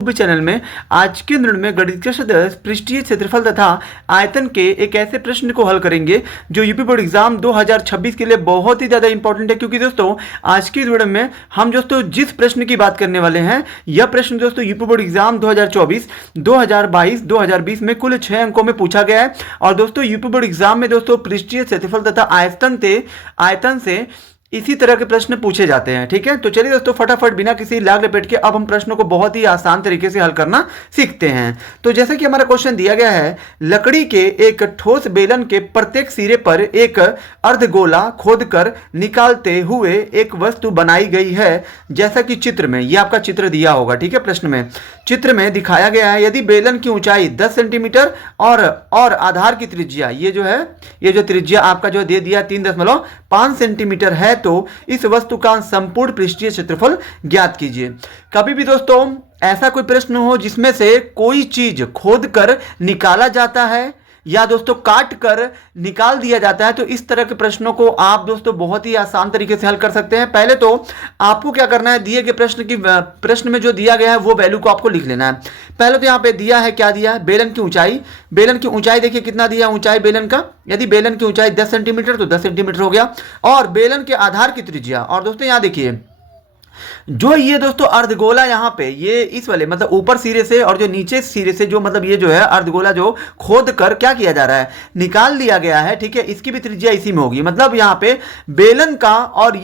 Channel में आज के दिन में गणित के सदस्य पृष्ठीय क्षेत्रफल तथा आयतन के एक ऐसे प्रश्न को हल करेंगे जो यूपी बोर्ड एग्जाम 2026 के लिए बहुत ही ज़्यादा इंपॉर्टेंट है। क्योंकि दोस्तों आज की वीडियो में हम दोस्तों जिस प्रश्न की बात करने वाले हैं यह प्रश्न दोस्तों यूपी बोर्ड एग्जाम 2024, 2022, 2020 में कुल 6 अंकों में पूछा गया है। और दोस्तों यूपी बोर्ड एग्जाम में दोस्तों पृष्ठीय क्षेत्रफल तथा आयतन से इसी तरह के प्रश्न पूछे जाते हैं। ठीक है, तो चलिए दोस्तों फटाफट बिना किसी लाग लपेट के अब हम प्रश्नों को बहुत ही आसान तरीके से हल करना सीखते हैं। तो जैसे कि हमारा क्वेश्चन दिया गया है, लकड़ी के एक ठोस बेलन के प्रत्येक सिरे पर एक अर्धगोला खोदकर निकालते हुए एक वस्तु बनाई गई है जैसा कि चित्र में, ये आपका चित्र दिया होगा। ठीक है, प्रश्न में चित्र में दिखाया गया है यदि बेलन की ऊंचाई 10 सेंटीमीटर और आधार की त्रिज्या ये जो त्रिज्या आपका जो दे दिया 3.5 सेंटीमीटर है तो इस वस्तु का संपूर्ण पृष्ठीय क्षेत्रफल ज्ञात कीजिए। कभी भी दोस्तों ऐसा कोई प्रश्न हो जिसमें से कोई चीज खोद कर निकाला जाता है या दोस्तों काट कर निकाल दिया जाता है तो इस तरह के प्रश्नों को आप दोस्तों बहुत ही आसान तरीके से हल कर सकते हैं। पहले तो आपको क्या करना है, दिए गए प्रश्न में जो दिया गया है वो वैल्यू को आपको लिख लेना है। पहले तो यहाँ पे दिया है, क्या दिया है, बेलन की ऊंचाई देखिए कितना दिया ऊंचाई बेलन का, यदि बेलन की ऊंचाई 10 सेंटीमीटर तो 10 सेंटीमीटर हो गया। और बेलन के आधार की त्रिज्या, और दोस्तों यहाँ देखिए जो ये दोस्तों अर्धगोला यहाँ पे ये इस वाले मतलब ऊपर सिरे से और जो नीचे सिरे से जो मतलब ये जो है अर्धगोला जो खोद कर क्या किया जा रहा है, निकाल लिया गया है। ठीक है, इसकी भी त्रिज्या इसी में होगी। मतलब यहाँ पे बेलन का और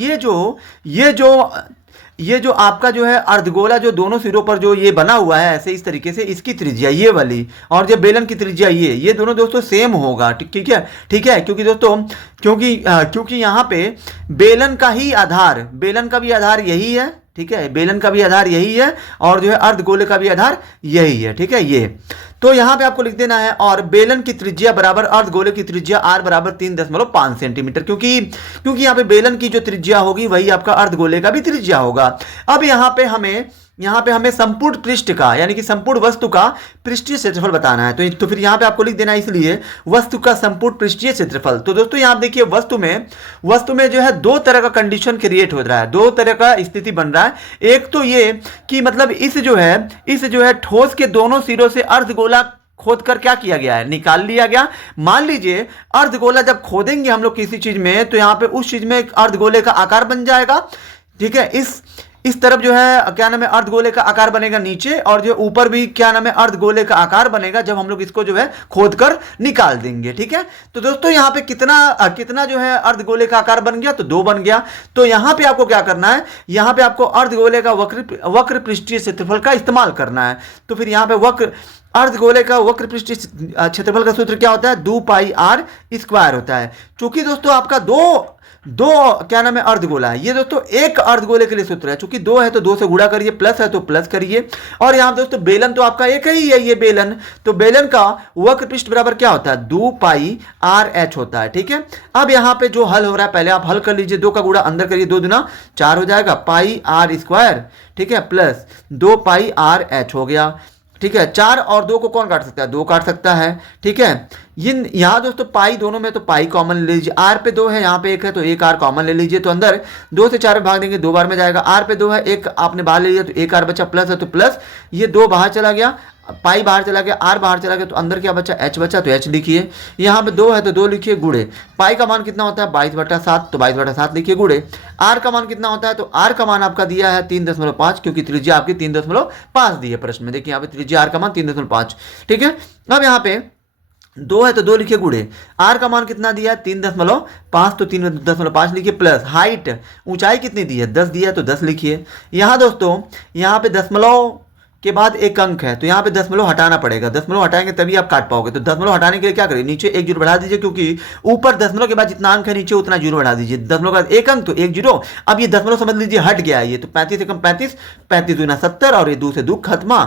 ये जो आपका जो है अर्धगोला जो दोनों सिरों पर जो ये बना हुआ है ऐसे इस तरीके से, इसकी त्रिज्या ये वाली और जो बेलन की त्रिज्या ये दोनों दोस्तों सेम होगा। ठीक है, क्योंकि दोस्तों क्योंकि यहाँ पे बेलन का भी आधार यही है। ठीक है, बेलन का भी आधार यही है और जो है अर्धगोले का भी आधार यही है। ठीक है, ये तो यहां पे आपको लिख देना है और बेलन की त्रिज्या बराबर अर्धगोले की त्रिज्या r बराबर 3.5 सेंटीमीटर, क्योंकि यहां पे बेलन की जो त्रिज्या होगी वही आपका अर्धगोले का भी त्रिज्या होगा। अब यहां पे हमें संपूर्ण पृष्ठ का यानी कि संपूर्ण वस्तु का पृष्ठीय क्षेत्रफल बताना है। तो फिर यहां पे आपको लिख देना है इसलिए वस्तु का संपूर्ण पृष्ठीय क्षेत्रफल। तो दोस्तों यहां देखिए वस्तु में जो है दो तरह का कंडीशन क्रिएट हो रहा है, दो तरह का स्थिति बन रहा है। एक तो ये कि मतलब इस जो है ठोस के दोनों सिरों से अर्धगोला खोद कर क्या किया गया है, निकाल लिया गया। मान लीजिए अर्धगोला जब खोदेंगे हम लोग किसी चीज में तो यहां पे उस चीज में एक अर्धगोले का आकार बन जाएगा। ठीक है, इस तरफ जो है क्या नाम है अर्धगोले का आकार बनेगा नीचे, और जो ऊपर भी क्या नाम है अर्धगोले का आकार बनेगा जब हम लोग इसको जो है खोद कर निकाल देंगे। ठीक है, तो दोस्तों यहाँ पे कितना जो है अर्धगोले का आकार बन गया, तो 2 बन गया। तो यहाँ पे आपको क्या करना है, यहाँ पे आपको अर्धगोले का वक्र पृष्ठीय क्षेत्रफल का इस्तेमाल करना है। तो फिर यहाँ पे अर्धगोले का वक्र पृष्ठीय क्षेत्रफल का सूत्र क्या होता है, 2 पाई r स्क्वायर होता है। चूंकि दोस्तों आपका दो क्या नाम है अर्धगोला है, ये दोस्तों एक अर्धगोले के लिए सूत्र है। चूंकि 2 है तो 2 से गुणा करिए, प्लस है तो प्लस करिए। और यहां दोस्तों बेलन तो आपका एक ही है, ये बेलन, तो बेलन का वक्र पृष्ठ बराबर क्या होता है, 2 पाई r h होता है। ठीक है, अब यहां पे जो हल हो रहा है पहले आप हल कर लीजिए, 2 का गुणा अंदर करिए, 2 दूना 4 हो जाएगा, पाई r स्क्वायर। ठीक है, प्लस 2 पाई r h हो गया। ठीक है, 4 और 2 को कौन काट सकता है, 2 काट सकता है। ठीक है, यहाँ दोस्तों पाई दोनों में तो पाई कॉमन ले लीजिए, r पे 2 है, यहाँ पे 1 है तो 1 r कॉमन ले लीजिए। तो अंदर 2 से 4 में भाग देंगे 2 बार में जाएगा, r पे 2 है, 1 आपने बाहर ले लिया तो 1 r बचा, प्लस है तो प्लस, ये 2 बाहर चला गया, पाई बाहर चला गया, r बाहर चला गया, तो अंदर क्या बचा, h बचा, तो h लिखिए। यहाँ पे 2 है तो 2 लिखिए, गुणे पाई का मान कितना होता है 22/7, तो 22/7 लिखिए, गुणे r का मान कितना होता है, तो r का मान आपका दिया है 3.5, क्योंकि त्रिज्या आपकी 3.5 दी है प्रश्न में। देखिए यहाँ पे त्रिज्या r का मान 3.5। ठीक है, अब यहाँ पे 2 है तो 2 लिखिए, गुणे r का मान कितना दिया है 3.5, तो 3.5 लिखिए, प्लस हाइट ऊंचाई कितनी दी है 10 दिया है तो 10 लिखिए। यहाँ दोस्तों यहाँ पे दशमलव के बाद एक अंक है तो यहाँ पे दशमलव हटाना पड़ेगा, दशमलव हटाएंगे तभी आप काट पाओगे। तो दशमलव हटाने के लिए क्या करें, नीचे 1 जीरो बढ़ा दीजिए, क्योंकि ऊपर दशमलव के बाद जितना अंक है नीचे उतना जीरो बढ़ा दीजिए। दशमलव के बाद एक अंक तो 1 जीरो, अब ये दशमलव समझ लीजिए हट गया है ये, तो 35 से कम 35, 35 दूना 70 और ये 2 से 2 खत्मा,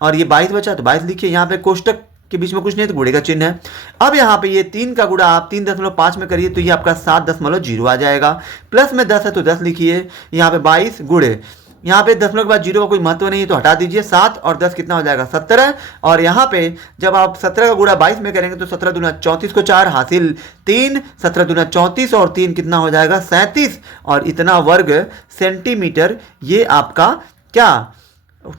और ये 22 बचा तो 22 लिखिए। यहाँ पे कोष्टक के बीच में कुछ नहीं तो गुणे का चिन्ह है। अब यहाँ पे ये 3 का गुणा आप 3.5 में करिए तो ये आपका 7.0 आ जाएगा, प्लस में 10 है तो 10 लिखिए, यहाँ पे 22 गुणे यहाँ पे दशमलव के बाद जीरो का कोई महत्व नहीं है तो हटा दीजिए, 7 और 10 कितना हो जाएगा 17। और यहाँ पे जब आप 17 का गुणा 22 में करेंगे तो 17 दूना 34 को 4 हासिल 3, 17 दूना 34 और 3 कितना हो जाएगा 37 और इतना वर्ग सेंटीमीटर ये आपका क्या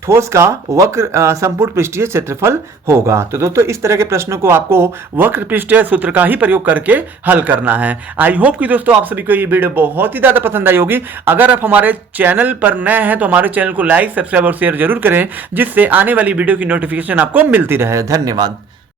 ठोस का वक्र संपूर्ण पृष्ठीय क्षेत्रफल होगा। तो दोस्तों इस तरह के प्रश्नों को आपको वक्र पृष्ठीय सूत्र का ही प्रयोग करके हल करना है। आई होप कि दोस्तों आप सभी को ये वीडियो बहुत ही ज्यादा पसंद आई होगी। अगर आप हमारे चैनल पर नए हैं तो हमारे चैनल को लाइक, सब्सक्राइब और शेयर जरूर करें, जिससे आने वाली वीडियो की नोटिफिकेशन आपको मिलती रहे। धन्यवाद।